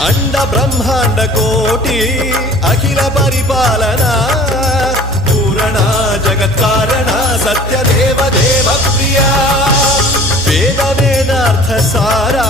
అండ బ్రహ్మాండ కోటి అఖిల పరిపాలన పూరణ జగత్కారణ సత్య దేవ దేవ ప్రియ వేద వేదార్థ సారా